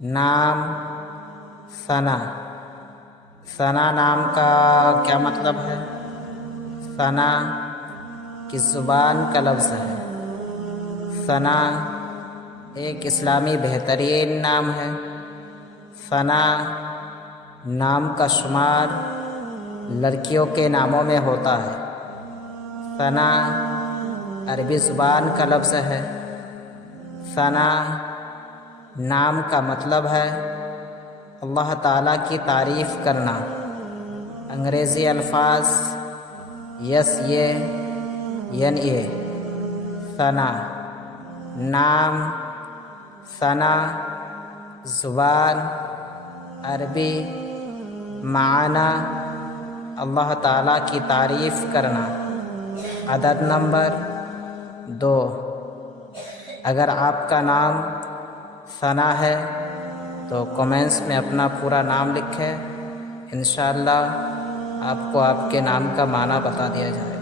نام ثنا۔ ثنا نام کا کیا مطلب ہے؟ ثنا کی زبان کا لفظ ہے۔ ثنا ایک اسلامی بہترین نام ہے۔ ثنا نام کا شمار لڑکیوں کے ناموں میں ہوتا ہے۔ ثنا عربی زبان کا لفظ ہے۔ ثنا نام کا مطلب ہے اللہ تعالیٰ کی تعریف کرنا۔ انگریزی الفاظ یس ین ثنا نام، ثنا زبان، عربی معنی اللہ تعالیٰ کی تعریف کرنا۔ عدد نمبر 2، اگر آپ کا نام ثنا ہے تو کومنٹس میں اپنا پورا نام لکھیں، انشاءاللہ آپ کو آپ کے نام کا معنی بتا دیا جائے۔